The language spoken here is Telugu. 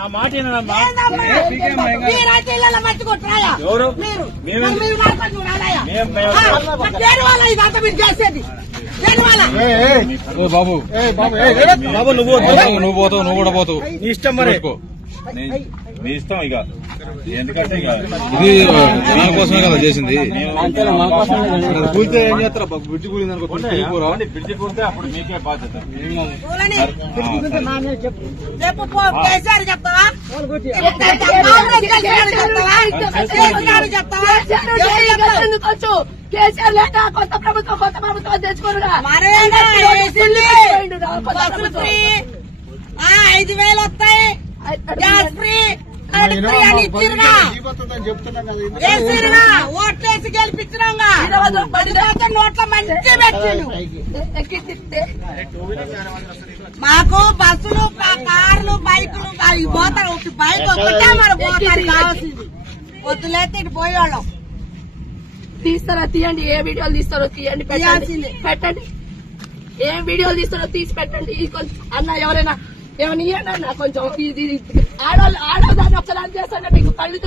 నా మాట వినమ్మా. మీరైతే ఇళ్ళ మర్చిపోతున్నాయా ఎవరు మీరు మాత్రం చూడాలయ్యా దేని వల్ల ఇదంతా మీరు చేసేది దేని వల్ల బాబు బాబు నువ్వు పోతావు నువ్వు కూడా పోతావు నీ ఇష్టం మరి మీ ఇష్టం. ఇక ఎందుకంటే ఇది మన కోసమే కదా చేసింది. కూలితే ఏం చేస్తారా బ్రిడ్జి కూలింది అనుకో బ్రిడ్జి కూలితే అప్పుడు మీకే బాధ్యత. రేపు కేసీఆర్ చెప్తావా కేసీఆర్ లేక కొత్త ప్రభుత్వం తెచ్చుకోరుగా 5,000 వస్తాయి గ్యాస్ ఫ్రీ అని ఇచ్చిరుగా ఓట్లేసి గెలిపించినాగా నోట్ల మంచి పెట్టిండు. మాకు బస్సులు కార్లు బైకులు పోతారు బైక్ ఒక్కటే మనం పోతారు కావాల్సింది వద్దులేస్తే ఇటు పోయేవాళ్ళం. తీస్తారా తీయండి ఏ వీడియోలు తీస్తారో తీయండి పెట్టండి ఏం వీడియోలు తీస్తారో తీసి పెట్టండి. అన్న ఎవరైనా ఏమైనా ఇవ్వండి అన్న కొంచెం ఆడవాళ్ళు దాన్ని ఒకసారి చేస్తానంటే మీకు కళ్ళు